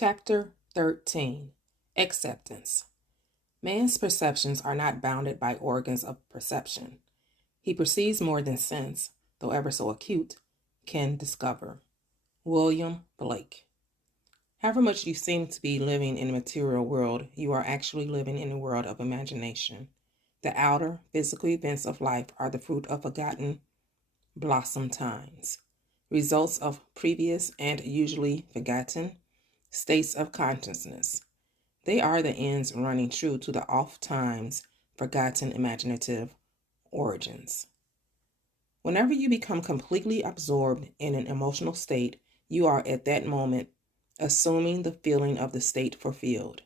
Chapter 13. Acceptance. Man's perceptions are not bounded by organs of perception. He perceives more than sense, though ever so acute, can discover. William Blake. However much you seem to be living in a material world, you are actually living in a world of imagination. The outer, physical events of life are the fruit of forgotten blossom times, results of previous and usually forgotten states of consciousness. They are the ends running true to the oft-times forgotten imaginative origins. Whenever you become completely absorbed in an emotional state, you are at that moment assuming the feeling of the state fulfilled.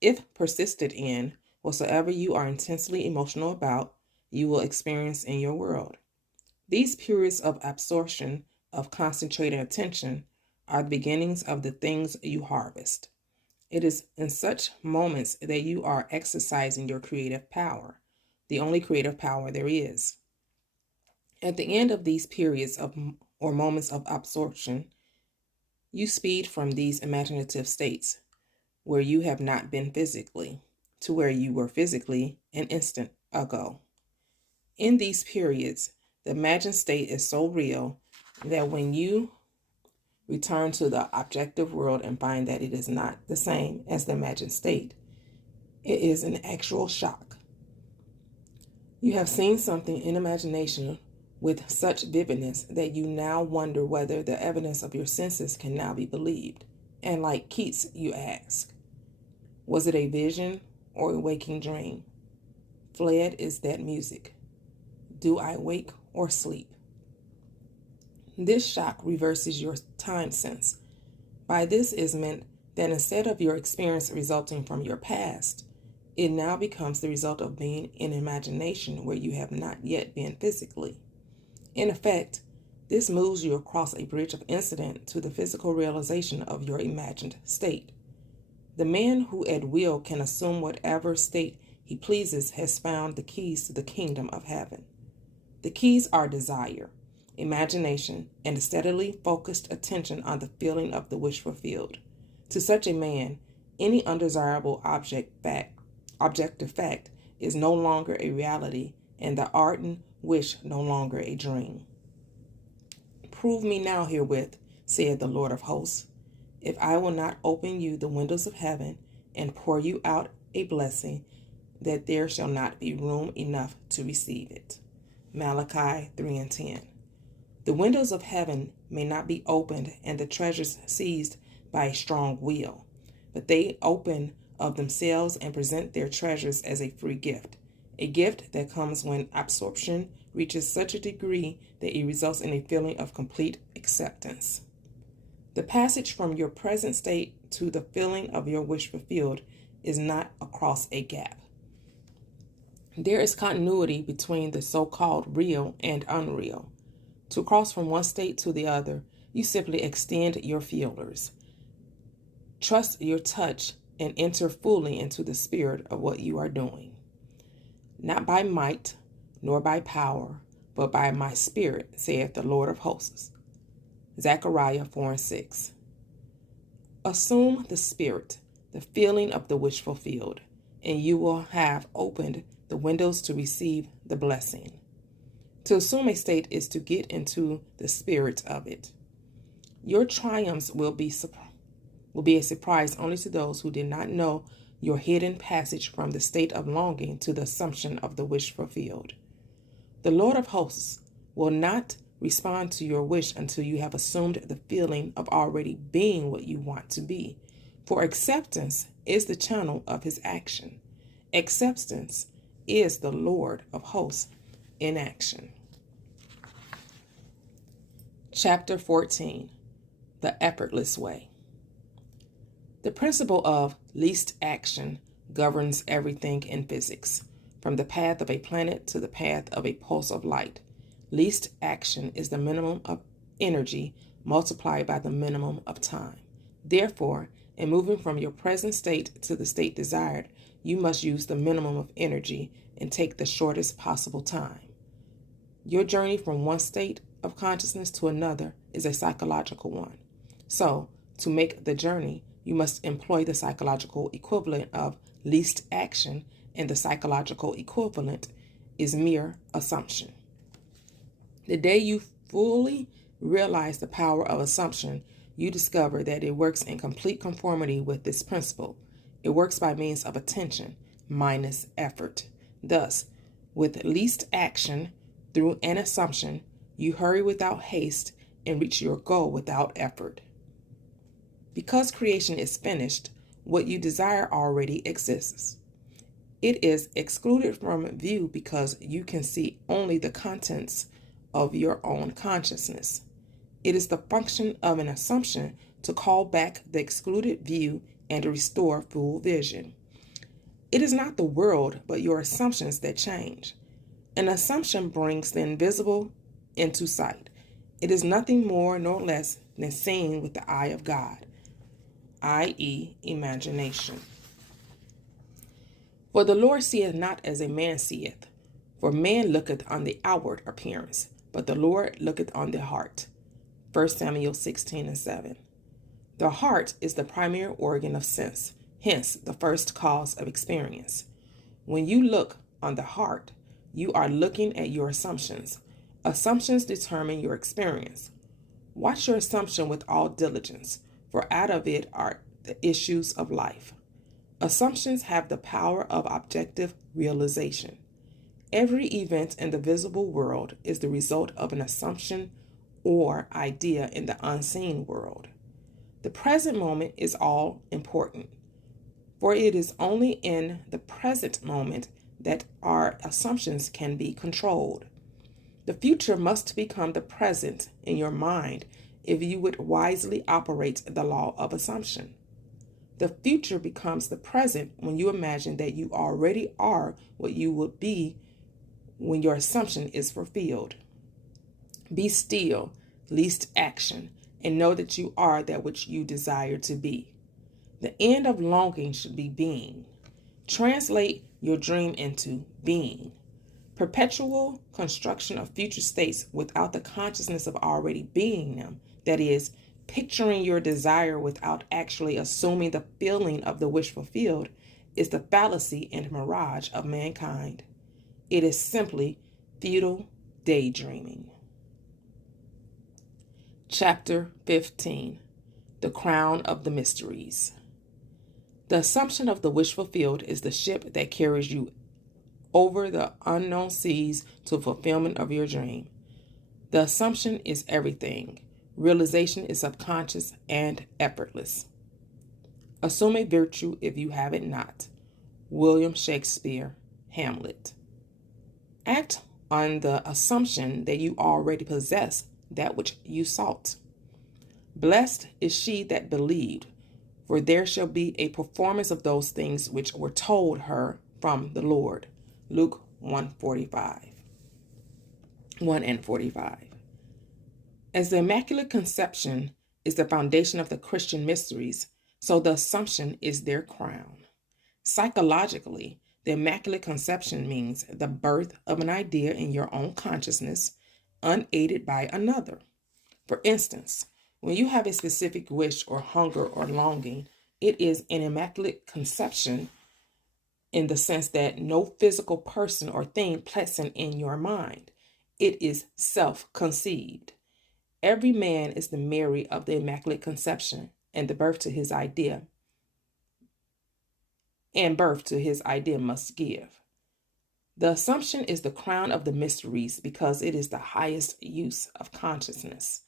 If persisted in, whatsoever you are intensely emotional about, you will experience in your world. These periods of absorption, of concentrated attention, are the beginnings of the things you harvest. It is in such moments that you are exercising your creative power, the only creative power there is. At the end of these periods or moments of absorption, you speed from these imaginative states where you have not been physically to where you were physically an instant ago. In these periods, the imagined state is so real that when you return to the objective world and find that it is not the same as the imagined state, it is an actual shock. You have seen something in imagination with such vividness that you now wonder whether the evidence of your senses can now be believed. And like Keats, you ask, was it a vision or a waking dream? Fled is that music. Do I wake or sleep? This shock reverses your time sense. By this is meant that instead of your experience resulting from your past, it now becomes the result of being in imagination where you have not yet been physically. In effect, this moves you across a bridge of incident to the physical realization of your imagined state. The man who at will can assume whatever state he pleases has found the keys to the kingdom of heaven. The keys are desire, imagination, and a steadily focused attention on the feeling of the wish fulfilled. To such a man, any undesirable objective fact is no longer a reality, and the ardent wish no longer a dream. Prove me now herewith, said the Lord of hosts, if I will not open you the windows of heaven and pour you out a blessing, that there shall not be room enough to receive it. Malachi 3:10. The windows of heaven may not be opened and the treasures seized by a strong will, but they open of themselves and present their treasures as a free gift, a gift that comes when absorption reaches such a degree that it results in a feeling of complete acceptance. The passage from your present state to the feeling of your wish fulfilled is not across a gap. There is continuity between the so-called real and unreal. To cross from one state to the other, you simply extend your feelers. Trust your touch and enter fully into the spirit of what you are doing. Not by might, nor by power, but by my spirit, saith the Lord of hosts. Zechariah 4:6. Assume the spirit, the feeling of the wish fulfilled, and you will have opened the windows to receive the blessing. To assume a state is to get into the spirit of it. Your triumphs will be a surprise only to those who did not know your hidden passage from the state of longing to the assumption of the wish fulfilled. The Lord of hosts will not respond to your wish until you have assumed the feeling of already being what you want to be, for acceptance is the channel of his action. Acceptance is the Lord of hosts in action. Chapter 14. The Effortless Way. The principle of least action governs everything in physics, from the path of a planet to the path of a pulse of light. Least action is the minimum of energy multiplied by the minimum of time. Therefore, in moving from your present state to the state desired, you must use the minimum of energy and take the shortest possible time. Your journey from one state of consciousness to another is a psychological one. So, to make the journey, you must employ the psychological equivalent of least action, and the psychological equivalent is mere assumption. The day you fully realize the power of assumption, you discover that it works in complete conformity with this principle. It works by means of attention minus effort. Thus, with least action through an assumption, you hurry without haste and reach your goal without effort. Because creation is finished, what you desire already exists. It is excluded from view because you can see only the contents of your own consciousness. It is the function of an assumption to call back the excluded view and to restore full vision. It is not the world, but your assumptions that change. An assumption brings the invisible into sight. It is nothing more nor less than seeing with the eye of God, i.e., imagination. For the Lord seeth not as a man seeth, for man looketh on the outward appearance, but the Lord looketh on the heart. 1 Samuel 16:7. The heart is the primary organ of sense, hence the first cause of experience. When you look on the heart, you are looking at your assumptions. Assumptions determine your experience. Watch your assumption with all diligence, for out of it are the issues of life. Assumptions have the power of objective realization. Every event in the visible world is the result of an assumption or idea in the unseen world. The present moment is all important, for it is only in the present moment that our assumptions can be controlled. The future must become the present in your mind if you would wisely operate the law of assumption. The future becomes the present when you imagine that you already are what you will be when your assumption is fulfilled. Be still, least action, and know that you are that which you desire to be. The end of longing should be being. Translate your dream into being. Perpetual construction of future states without the consciousness of already being them, that is, picturing your desire without actually assuming the feeling of the wish fulfilled, is the fallacy and mirage of mankind. It is simply futile daydreaming. Chapter 15. The Crown of the Mysteries. The assumption of the wish fulfilled is the ship that carries you over the unknown seas to fulfillment of your dream. The assumption is everything. Realization is subconscious and effortless. Assume a virtue if you have it not. William Shakespeare, Hamlet. Act on the assumption that you already possess that which you sought. Blessed is she that believed, for there shall be a performance of those things which were told her from the Lord. Luke 1:45. As the Immaculate Conception is the foundation of the Christian mysteries, so the Assumption is their crown. Psychologically, the Immaculate Conception means the birth of an idea in your own consciousness, unaided by another. For instance, when you have a specific wish or hunger or longing, it is an Immaculate Conception in the sense that no physical person or thing present in your mind. It is self-conceived. Every man is the Mary of the Immaculate Conception, and birth to his idea must give. The Assumption is the crown of the mysteries because it is the highest use of consciousness.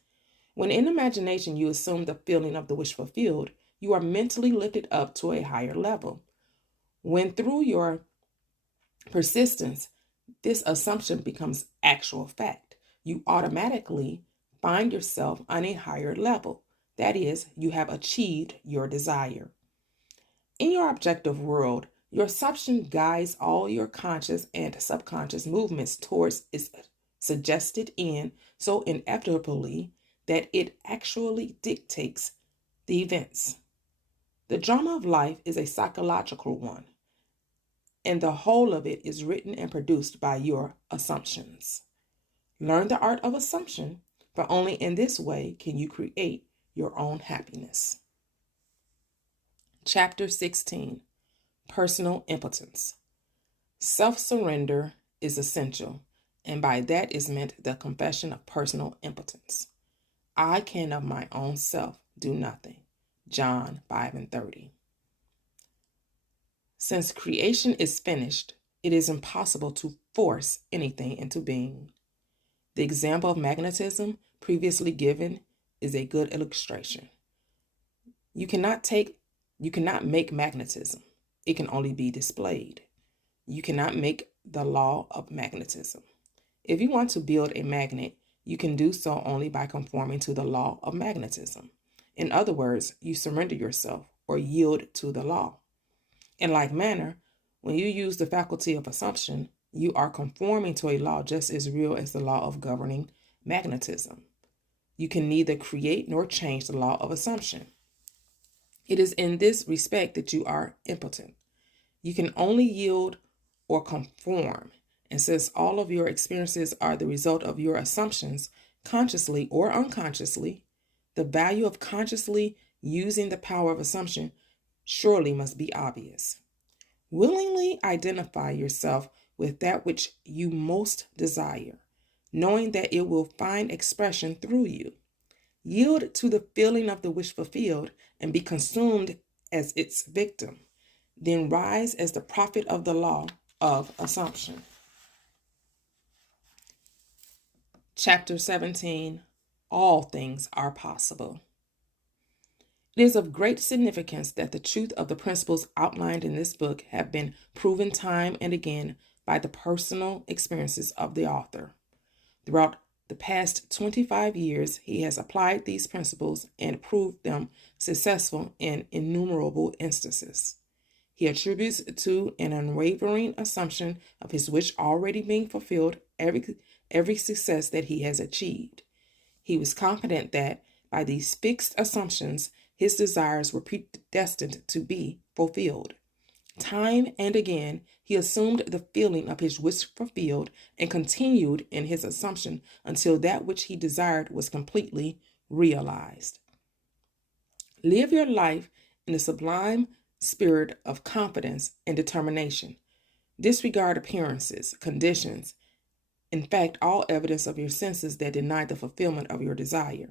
When in imagination you assume the feeling of the wish fulfilled, you are mentally lifted up to a higher level. When through your persistence, this assumption becomes actual fact, you automatically find yourself on a higher level. That is, you have achieved your desire. In your objective world, your assumption guides all your conscious and subconscious movements towards its suggested end so inevitably that it actually dictates the events. The drama of life is a psychological one, and the whole of it is written and produced by your assumptions. Learn the art of assumption, for only in this way can you create your own happiness. Chapter 16, Personal Impotence. Self-surrender is essential, and by that is meant the confession of personal impotence. I can of my own self do nothing. John 5:30. Since creation is finished, it is impossible to force anything into being. The example of magnetism previously given is a good illustration. You cannot make magnetism. It can only be displayed. You cannot make the law of magnetism. If you want to build a magnet, you can do so only by conforming to the law of magnetism. In other words, you surrender yourself or yield to the law. In like manner, when you use the faculty of assumption, you are conforming to a law just as real as the law of governing magnetism. You can neither create nor change the law of assumption. It is in this respect that you are impotent. You can only yield or conform. And since all of your experiences are the result of your assumptions, consciously or unconsciously, the value of consciously using the power of assumption surely must be obvious. Willingly identify yourself with that which you most desire, knowing that it will find expression through you. Yield to the feeling of the wish fulfilled and be consumed as its victim. Then rise as the prophet of the law of assumption. Chapter 17, All Things Are Possible. It is of great significance that the truth of the principles outlined in this book have been proven time and again by the personal experiences of the author. Throughout the past 25 years, he has applied these principles and proved them successful in innumerable instances. He attributes to an unwavering assumption of his wish already being fulfilled every success that he has achieved. He was confident that by these fixed assumptions, his desires were predestined to be fulfilled. Time and again, he assumed the feeling of his wish fulfilled and continued in his assumption until that which he desired was completely realized. Live your life in the sublime spirit of confidence and determination. Disregard appearances, conditions, in fact, all evidence of your senses that deny the fulfillment of your desire.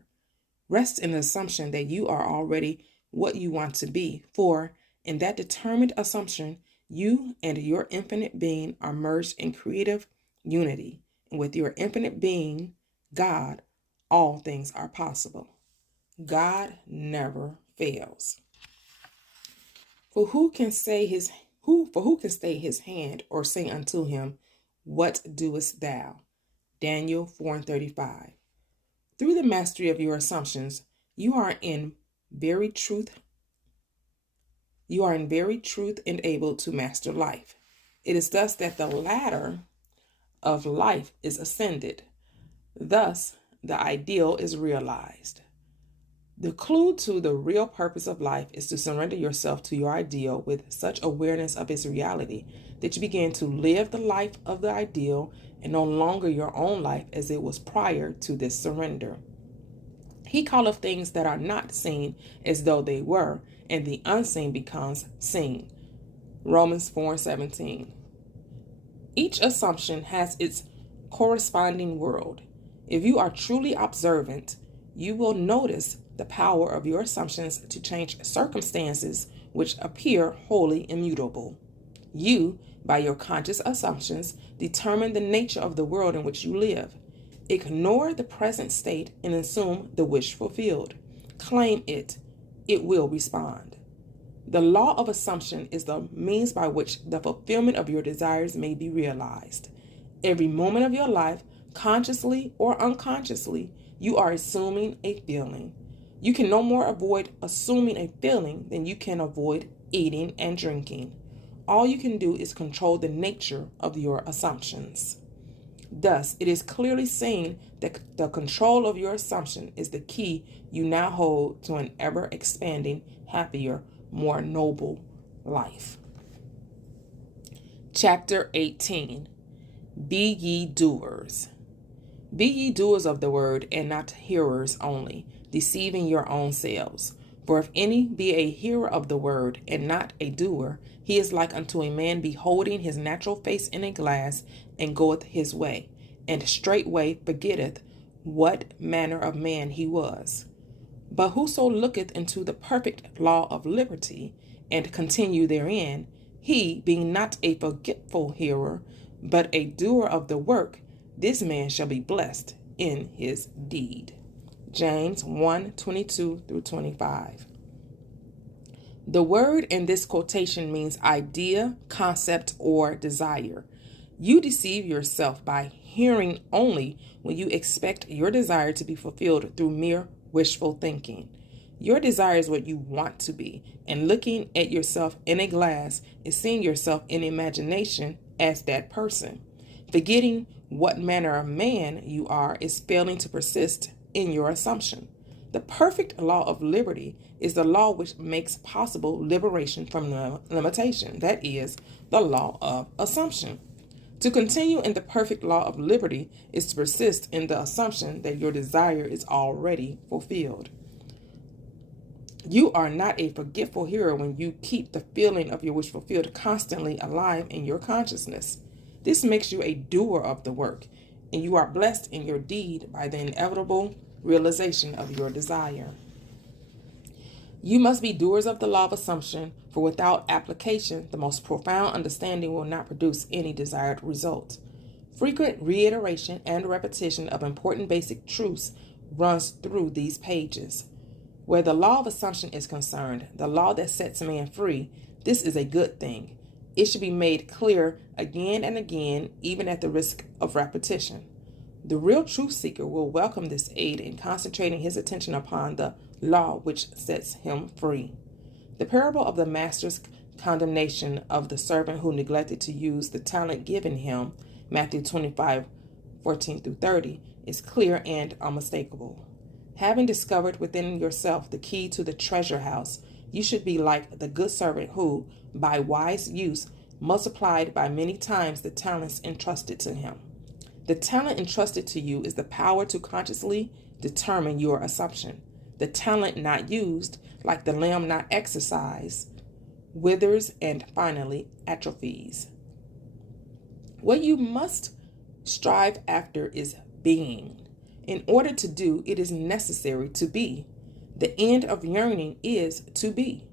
Rest in the assumption that you are already what you want to be, for in that determined assumption, you and your infinite being are merged in creative unity, and with your infinite being, God, all things are possible. God never fails. For who can stay his hand or say unto him, What doest thou? Daniel 4:35. Through the mastery of your assumptions, you are in very truth enabled to master life. It is thus that the ladder of life is ascended. Thus, the ideal is realized. The clue to the real purpose of life is to surrender yourself to your ideal with such awareness of its reality that you begin to live the life of the ideal and no longer your own life as it was prior to this surrender. He calleth things that are not seen as though they were, and the unseen becomes seen. Romans 4:17. Each assumption has its corresponding world. If you are truly observant, you will notice the power of your assumptions to change circumstances which appear wholly immutable. You, by your conscious assumptions, determine the nature of the world in which you live. Ignore the present state and assume the wish fulfilled. Claim it. It will respond. The law of assumption is the means by which the fulfillment of your desires may be realized. Every moment of your life, consciously or unconsciously, you are assuming a feeling. You can no more avoid assuming a feeling than you can avoid eating and drinking. All you can do is control the nature of your assumptions. Thus, it is clearly seen that the control of your assumption is the key you now hold to an ever-expanding, happier, more noble life. Chapter 18, Be ye doers. Be ye doers of the word and not hearers only, deceiving your own selves. For if any be a hearer of the word, and not a doer, he is like unto a man beholding his natural face in a glass, and goeth his way, and straightway forgetteth what manner of man he was. But whoso looketh into the perfect law of liberty, and continue therein, he, being not a forgetful hearer, but a doer of the work, this man shall be blessed in his deed. James 1:22 through 25. The word in this quotation means idea, concept, or desire. You deceive yourself by hearing only when you expect your desire to be fulfilled through mere wishful thinking. Your desire is what you want to be, and looking at yourself in a glass is seeing yourself in imagination as that person. Forgetting what manner of man you are is failing to persist in your assumption. The perfect law of liberty is the law which makes possible liberation from limitation. That is, the law of assumption. To continue in the perfect law of liberty is to persist in the assumption that your desire is already fulfilled. You are not a forgetful hearer when you keep the feeling of your wish fulfilled constantly alive in your consciousness. This makes you a doer of the work, and you are blessed in your deed by the inevitable realization of your desire. You must be doers of the law of assumption, for without application, the most profound understanding will not produce any desired result. Frequent reiteration and repetition of important basic truths runs through these pages. Where the law of assumption is concerned, the law that sets man free, this is a good thing. It should be made clear again and again, even at the risk of repetition. The real truth seeker will welcome this aid in concentrating his attention upon the law which sets him free. The parable of the master's condemnation of the servant who neglected to use the talent given him, Matthew 25:14 through 30, is clear and unmistakable. Having discovered within yourself the key to the treasure house, you should be like the good servant who, by wise use, multiplied by many times the talents entrusted to him. The talent entrusted to you is the power to consciously determine your assumption. The talent not used, like the limb not exercised, withers and finally atrophies. What you must strive after is being. In order to do, it is necessary to be. The end of yearning is to be.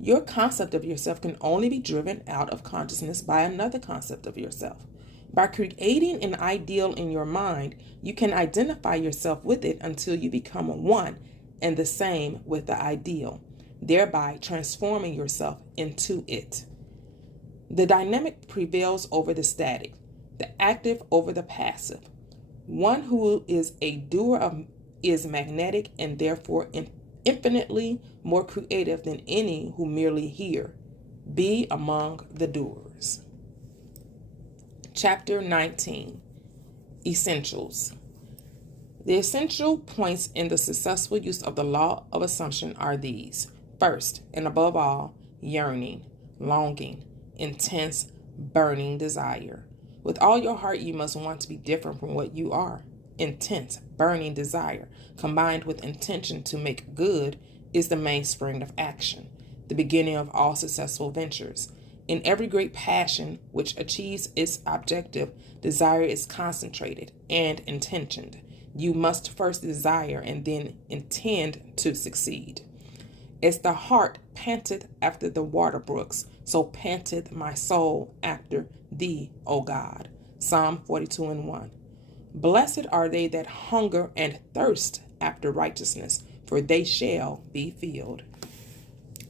Your concept of yourself can only be driven out of consciousness by another concept of yourself. By creating an ideal in your mind, you can identify yourself with it until you become one and the same with the ideal, thereby transforming yourself into it. The dynamic prevails over the static, the active over the passive. One who is a doer is magnetic and therefore infinitely more creative than any who merely hear. Be among the doers. Chapter 19, Essentials. The essential points in the successful use of the law of assumption are these. First, and above all, yearning, longing, intense, burning desire. With all your heart, you must want to be different from what you are. Intense, burning desire, combined with intention to make good, is the mainspring of action, the beginning of all successful ventures. In every great passion which achieves its objective, desire is concentrated and intentioned. You must first desire and then intend to succeed. As the heart panteth after the water brooks, so panteth my soul after thee, O God. Psalm 42:1. Blessed are they that hunger and thirst after righteousness, for they shall be filled.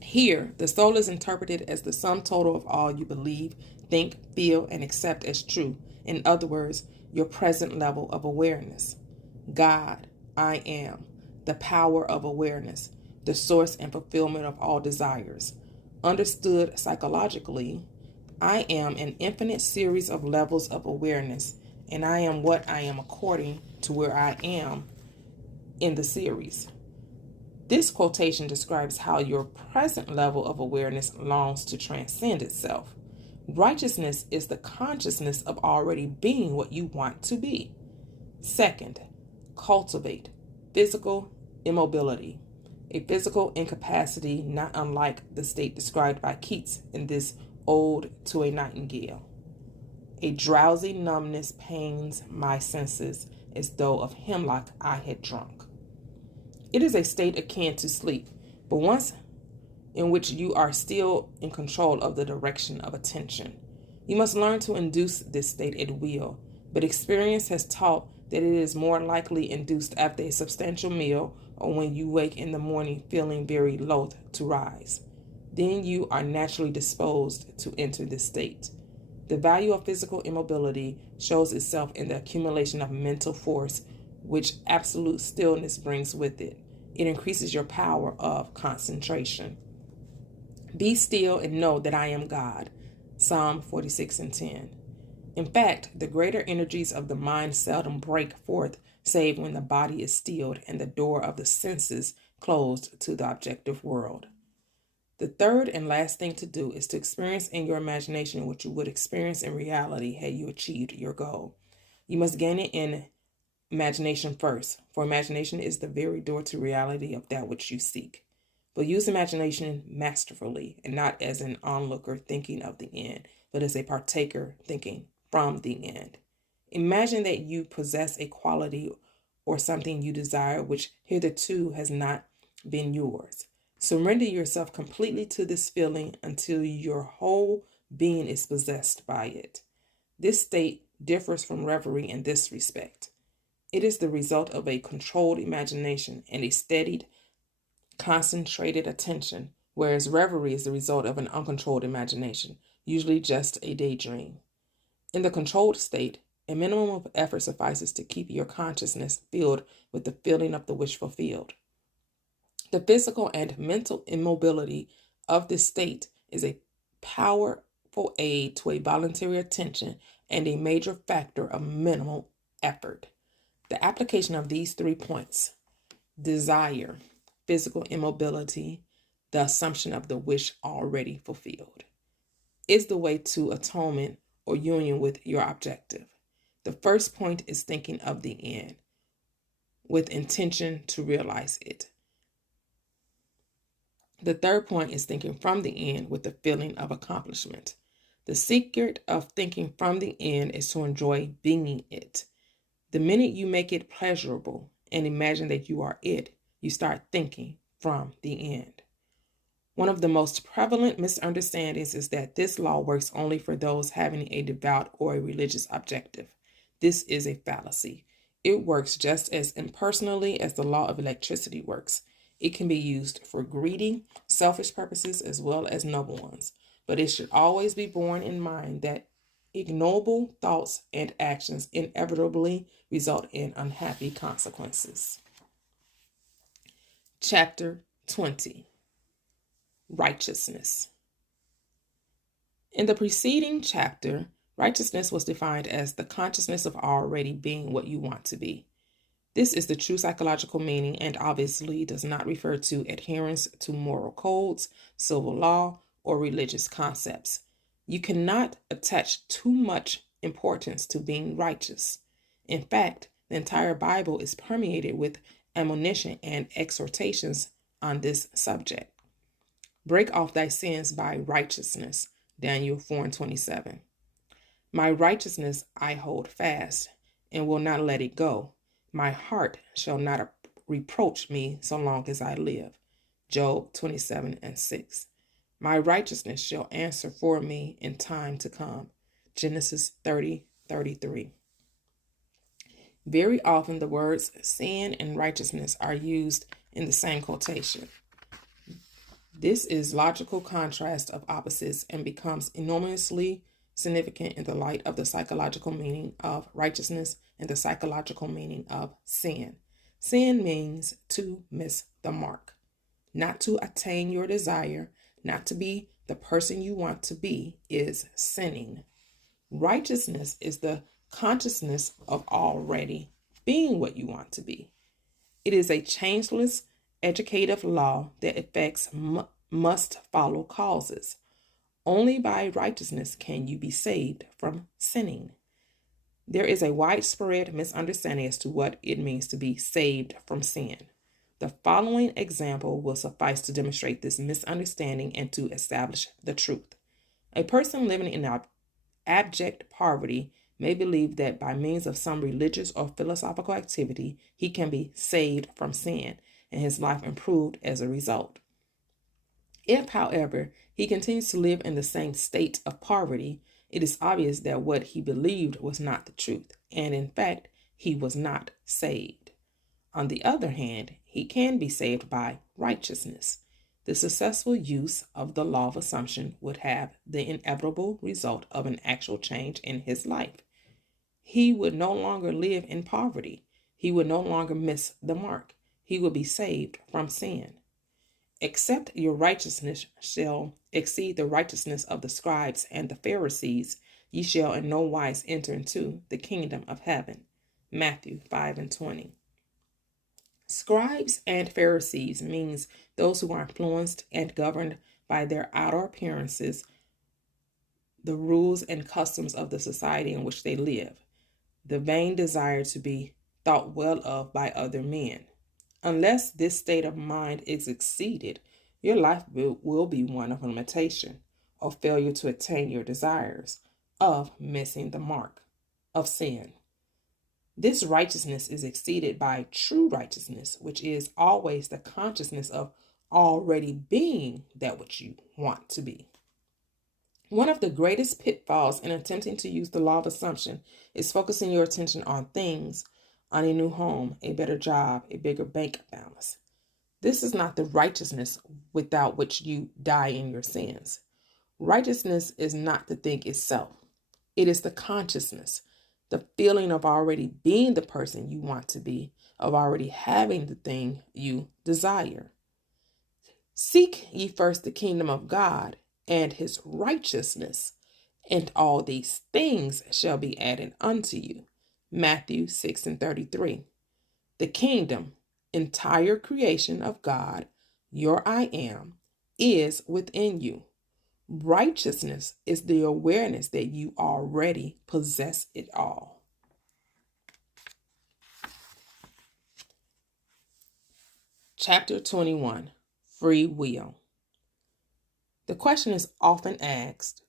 Here, the soul is interpreted as the sum total of all you believe, think, feel, and accept as true. In other words, your present level of awareness. God, I am, the power of awareness, the source and fulfillment of all desires. Understood psychologically, I am an infinite series of levels of awareness, and I am what I am according to where I am in the series. This quotation describes how your present level of awareness longs to transcend itself. Righteousness is the consciousness of already being what you want to be. Second, cultivate physical immobility. a physical incapacity not unlike the state described by Keats in this Ode to a Nightingale. A drowsy numbness pains my senses as though of hemlock I had drunk. It is a state akin to sleep, but once in which you are still in control of the direction of attention. You must learn to induce this state at will, but experience has taught that it is more likely induced after a substantial meal or when you wake in the morning feeling very loath to rise. Then you are naturally disposed to enter this state. The value of physical immobility shows itself in the accumulation of mental force, which absolute stillness brings with it. It increases your power of concentration. Be still and know that I am God. Psalm 46:10. In fact, the greater energies of the mind seldom break forth save when the body is stilled and the door of the senses closed to the objective world. The third and last thing to do is to experience in your imagination what you would experience in reality had you achieved your goal. You must gain it in imagination first, for imagination is the very door to reality of that which you seek. But use imagination masterfully and not as an onlooker thinking of the end, but as a partaker thinking from the end. Imagine that you possess a quality or something you desire which hitherto has not been yours. Surrender yourself completely to this feeling until your whole being is possessed by it. This state differs from reverie in this respect. It is the result of a controlled imagination and a steadied, concentrated attention, whereas reverie is the result of an uncontrolled imagination, usually just a daydream. In the controlled state, a minimum of effort suffices to keep your consciousness filled with the feeling of the wish fulfilled. The physical and mental immobility of this state is a powerful aid to a voluntary attention and a major factor of minimal effort. The application of these 3 points, desire, physical immobility, the assumption of the wish already fulfilled, is the way to atonement or union with your objective. The first point is thinking of the end with intention to realize it. The third point is thinking from the end with the feeling of accomplishment. The secret of thinking from the end is to enjoy being it. The minute you make it pleasurable and imagine that you are it, you start thinking from the end. One of the most prevalent misunderstandings is that this law works only for those having a devout or a religious objective. This is a fallacy. It works just as impersonally as the law of electricity works. It can be used for greedy, selfish purposes as well as noble ones, but it should always be borne in mind that ignoble thoughts and actions inevitably result in unhappy consequences. Chapter 20. Righteousness. In the preceding chapter, righteousness was defined as the consciousness of already being what you want to be. This is the true psychological meaning and obviously does not refer to adherence to moral codes, civil law, or religious concepts. You cannot attach too much importance to being righteous. In fact, the entire Bible is permeated with admonition and exhortations on this subject. Break off thy sins by righteousness, Daniel 4:27. My righteousness I hold fast, and will not let it go. My heart shall not reproach me so long as I live, Job 27:6. My righteousness shall answer for me in time to come, Genesis 30:33. Very often the words sin and righteousness are used in the same quotation. This is logical contrast of opposites and becomes enormously significant in the light of the psychological meaning of righteousness and the psychological meaning of sin. Sin means to miss the mark, not to attain your desire, not to be the person you want to be is sinning. Righteousness is the consciousness of already being what you want to be. It is a changeless educative law that affects must follow causes. Only by righteousness can you be saved from sinning. There is a widespread misunderstanding as to what it means to be saved from sin. The following example will suffice to demonstrate this misunderstanding and to establish the truth. A person living in abject poverty may believe that by means of some religious or philosophical activity, he can be saved from sin and his life improved as a result. If, however, he continues to live in the same state of poverty, it is obvious that what he believed was not the truth, and in fact, he was not saved. On the other hand, he can be saved by righteousness. The successful use of the law of assumption would have the inevitable result of an actual change in his life. He would no longer live in poverty. He would no longer miss the mark. He would be saved from sin. Except your righteousness shall exceed the righteousness of the scribes and the Pharisees, ye shall in no wise enter into the kingdom of heaven. Matthew 5:20. Scribes and Pharisees means those who are influenced and governed by their outer appearances, the rules and customs of the society in which they live, the vain desire to be thought well of by other men. Unless this state of mind is exceeded, your life will be one of limitation, of failure to attain your desires, of missing the mark, of sin. This righteousness is exceeded by true righteousness, which is always the consciousness of already being that which you want to be. One of the greatest pitfalls in attempting to use the law of assumption is focusing your attention on things, on a new home, a better job, a bigger bank balance. This is not the righteousness without which you die in your sins. Righteousness is not the thing itself. It is the consciousness, the feeling of already being the person you want to be, of already having the thing you desire. Seek ye first the kingdom of God and his righteousness, and all these things shall be added unto you. Matthew 6:33. The kingdom, entire creation of God, your I am, is within you. Righteousness is the awareness that you already possess it all. Chapter 21, Free Will. The question is often asked,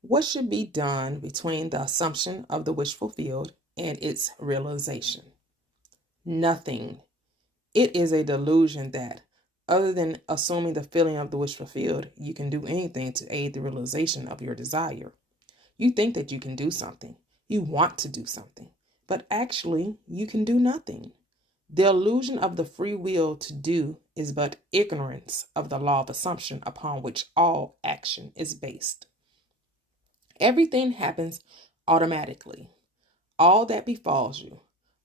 what should be done between the assumption of the wish fulfilled and its realization? Nothing. It is a delusion that, other than assuming the feeling of the wish fulfilled, you can do anything to aid the realization of your desire. You think that you can do something. You want to do something. But actually, you can do nothing. The illusion of the free will to do is but ignorance of the law of assumption upon which all action is based. Everything happens automatically. All that befalls you,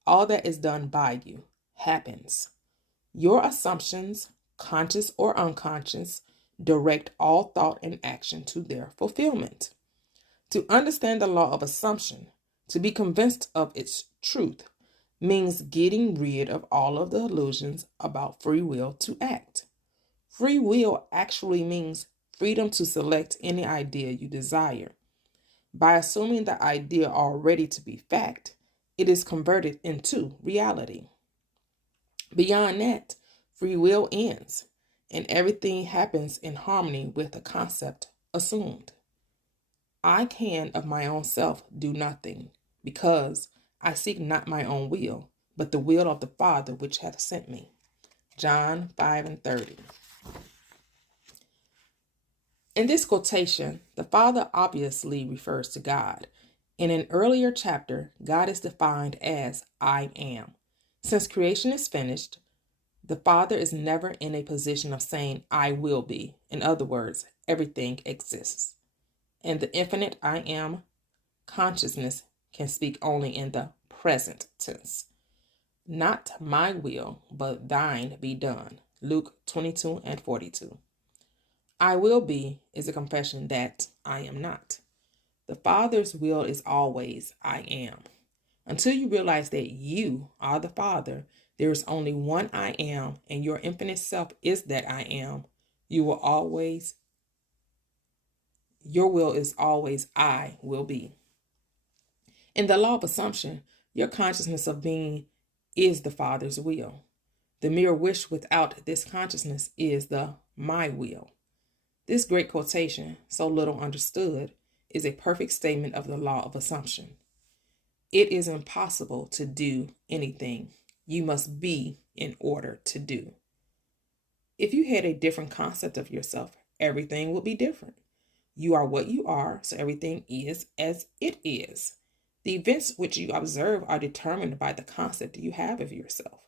all that is done by you, happens. Your assumptions, conscious or unconscious, direct all thought and action to their fulfillment. To understand the law of assumption, to be convinced of its truth, means getting rid of all of the illusions about free will to act. Free will actually means freedom to select any idea you desire. By assuming the idea already to be fact, it is converted into reality. Beyond that, free will ends, and everything happens in harmony with the concept assumed. I can of my own self do nothing, because I seek not my own will, but the will of the Father which hath sent me. John 5:30. In this quotation, the Father obviously refers to God. In an earlier chapter, God is defined as I am. Since creation is finished, the Father is never in a position of saying, I will be. In other words, everything exists. And the infinite I am consciousness can speak only in the present tense. Not my will, but thine be done. Luke 22:42. I will be is a confession that I am not. The Father's will is always I am. Until you realize that you are the Father, there is only one I am, and your infinite self is that I am. Your will is always I will be. In the law of assumption, your consciousness of being is the Father's will. The mere wish without this consciousness is the my will. This great quotation, so little understood, is a perfect statement of the law of assumption. It is impossible to do anything. You must be in order to do. If you had a different concept of yourself, everything will be different. You are what you are, so everything is as it is. The events which you observe are determined by the concept you have of yourself.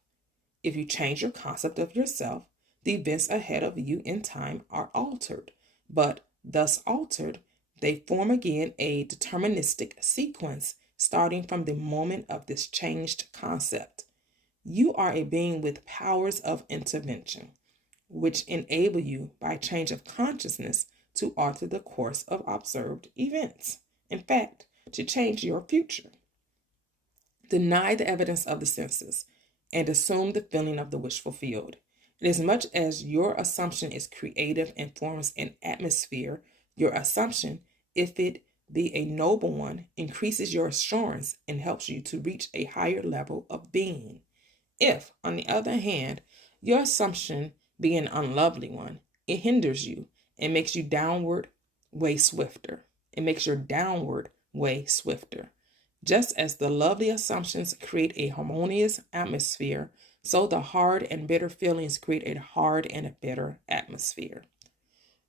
If you change your concept of yourself, the events ahead of you in time are altered, but thus altered, they form again a deterministic sequence starting from the moment of this changed concept. You are a being with powers of intervention, which enable you, by change of consciousness, to alter the course of observed events. In fact, to change your future. Deny the evidence of the senses and assume the feeling of the wish fulfilled. Inasmuch as your assumption is creative and forms an atmosphere, your assumption, if it be a noble one, increases your assurance and helps you to reach a higher level of being. If, on the other hand, your assumption be an unlovely one, it hinders you and makes you downward way swifter. It makes your downward way swifter. Just as the lovely assumptions create a harmonious atmosphere, so the hard and bitter feelings create a hard and a bitter atmosphere.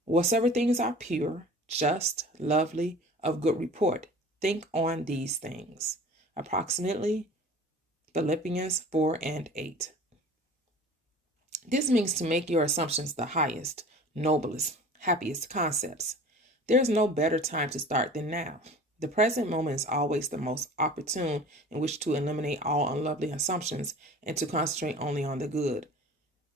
Whatsoever things are pure, just, lovely, of good report, think on these things. Approximately Philippians 4:8. This means to make your assumptions the highest, noblest, happiest concepts. There is no better time to start than now. The present moment is always the most opportune in which to eliminate all unlovely assumptions and to concentrate only on the good.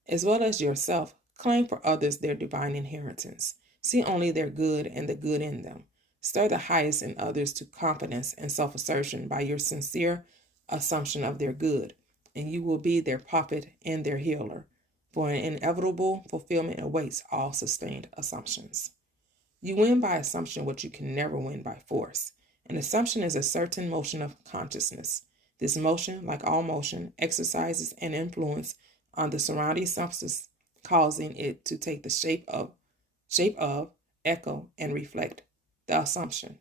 As well as yourself, claim for others their divine inheritance. See only their good and the good in them. Stir the highest in others to confidence and self-assertion by your sincere assumption of their good, and you will be their prophet and their healer, for an inevitable fulfillment awaits all sustained assumptions. You win by assumption what you can never win by force. An assumption is a certain motion of consciousness. This motion, like all motion, exercises an influence on the surrounding substance, causing it to take the shape of, echo, and reflect the assumption.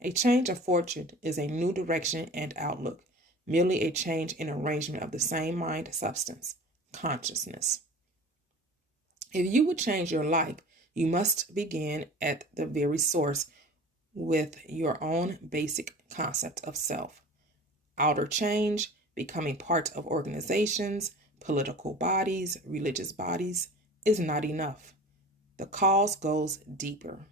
A change of fortune is a new direction and outlook, merely a change in arrangement of the same mind substance, consciousness. If you would change your life, you must begin at the very source with your own basic concept of self. Outer change, becoming part of organizations, political bodies, religious bodies, is not enough. The cause goes deeper.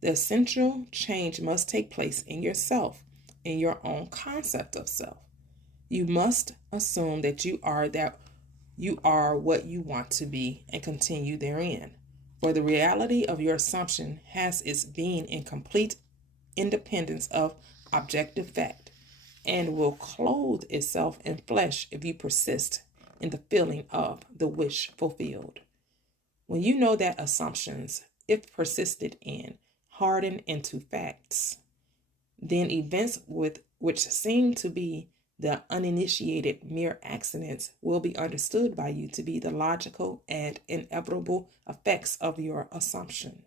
The essential change must take place in yourself, in your own concept of self. You must assume that you are what you want to be and continue therein. For the reality of your assumption has its being in complete independence of objective fact and will clothe itself in flesh if you persist in the feeling of the wish fulfilled. When you know that assumptions, if persisted in, harden into facts, then events which seem to be the uninitiated mere accidents will be understood by you to be the logical and inevitable effects of your assumption.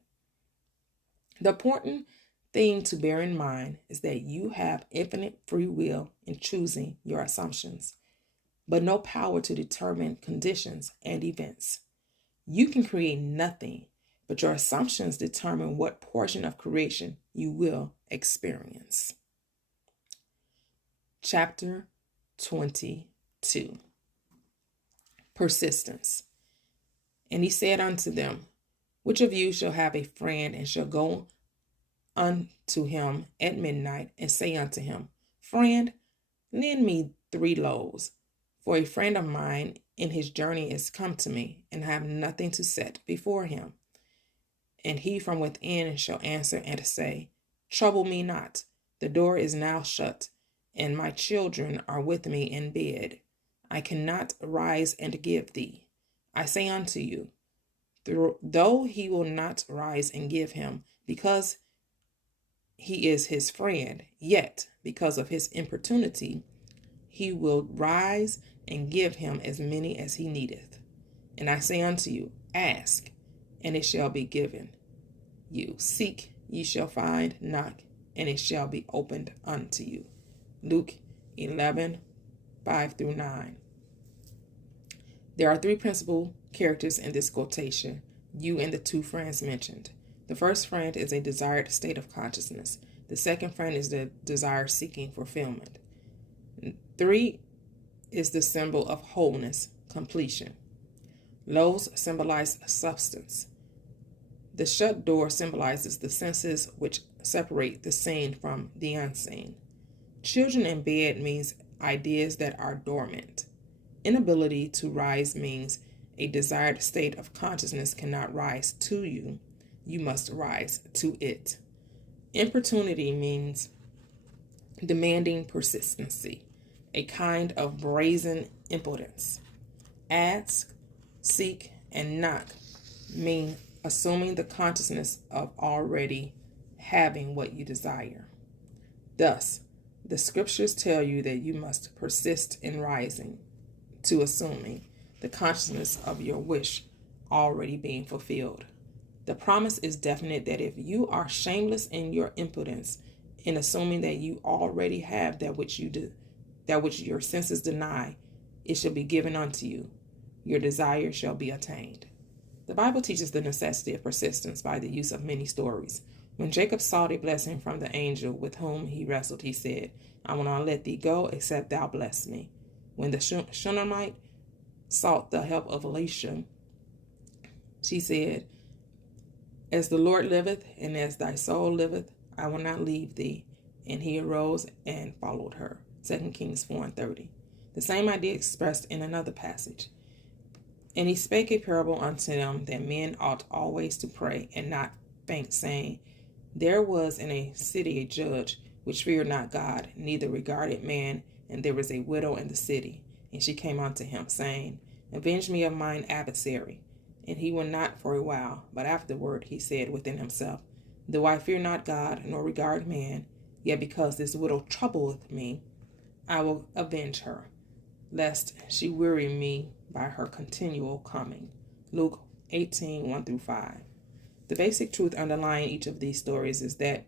The important thing to bear in mind is that you have infinite free will in choosing your assumptions, but no power to determine conditions and events. You can create nothing, but your assumptions determine what portion of creation you will experience. Chapter 22. Persistence. And he said unto them, which of you shall have a friend and shall go unto him at midnight and say unto him, Friend, lend me 3 loaves, for a friend of mine in his journey is come to me, and I have nothing to set before him. And he from within shall answer and say, Trouble me not, the door is now shut, and my children are with me in bed. I cannot rise and give thee. I say unto you, though he will not rise and give him, because he is his friend, yet because of his importunity, he will rise and give him as many as he needeth. And I say unto you, ask, and it shall be given you. Seek, ye shall find. Knock, and it shall be opened unto you. Luke 11:5-9. There are three principal characters in this quotation, you and the two friends mentioned. The first friend is a desired state of consciousness. The second friend is the desire seeking fulfillment. 3 is the symbol of wholeness, completion. Loaves symbolize substance. The shut door symbolizes the senses which separate the seen from the unseen. Children in bed means ideas that are dormant. Inability to rise means a desired state of consciousness cannot rise to you. You must rise to it. Importunity means demanding persistency, a kind of brazen impotence. Ask, seek, and knock mean assuming the consciousness of already having what you desire. Thus, the scriptures tell you that you must persist in rising to assuming the consciousness of your wish already being fulfilled. The promise is definite that if you are shameless in your impotence in assuming that you already have that which your senses deny, it shall be given unto you. Your desire shall be attained. The Bible teaches the necessity of persistence by the use of many stories. When Jacob sought a blessing from the angel with whom he wrestled, he said, I will not let thee go except thou bless me. When the Shunammite sought the help of Elisha, she said, as the Lord liveth, and as thy soul liveth, I will not leave thee. And he arose and followed her. 2 Kings 4:30. The same idea expressed in another passage. And he spake a parable unto them that men ought always to pray and not faint, saying, there was in a city a judge which feared not God, neither regarded man, and there was a widow in the city. And she came unto him, saying, avenge me of mine adversary. And he would not for a while, but afterward he said within himself, though I fear not God, nor regard man, yet because this widow troubleth me, I will avenge her, lest she weary me by her continual coming. Luke 18:1-5. The basic truth underlying each of these stories is that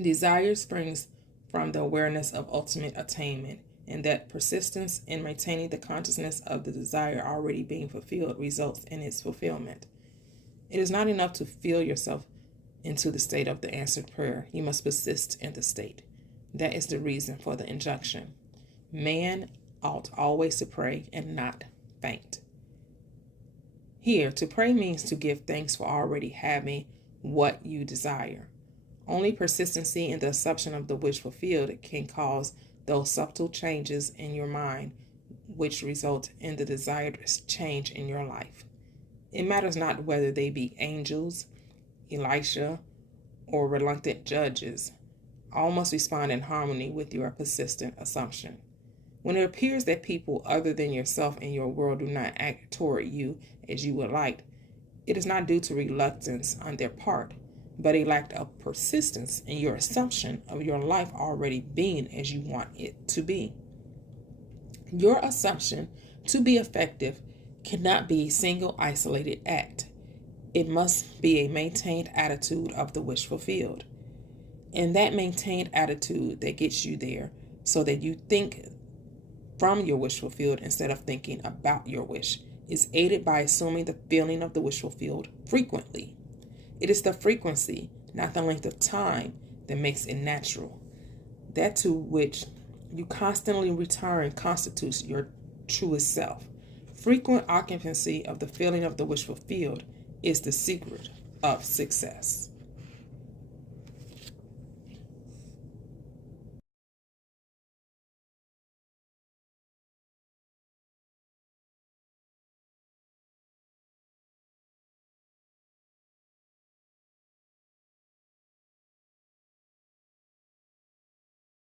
desire springs from the awareness of ultimate attainment, and that persistence in maintaining the consciousness of the desire already being fulfilled results in its fulfillment. It is not enough to feel yourself into the state of the answered prayer. You must persist in the state. That is the reason for the injunction. Man ought always to pray and not faint. Here, to pray means to give thanks for already having what you desire. Only persistency in the assumption of the wish fulfilled can cause those subtle changes in your mind which result in the desired change in your life. It matters not whether they be angels, Elisha, or reluctant judges. All must respond in harmony with your persistent assumption. When it appears that people other than yourself in your world do not act toward you as you would like, it is not due to reluctance on their part, but a lack of persistence in your assumption of your life already being as you want it to be. Your assumption, to be effective, cannot be a single isolated act. It must be a maintained attitude of the wish fulfilled. And that maintained attitude that gets you there so that you think from your wish fulfilled instead of thinking about your wish is aided by assuming the feeling of the wish fulfilled frequently. It is the frequency, not the length of time, that makes it natural. That to which you constantly return constitutes your truest self. Frequent occupancy of the feeling of the wish fulfilled is the secret of success.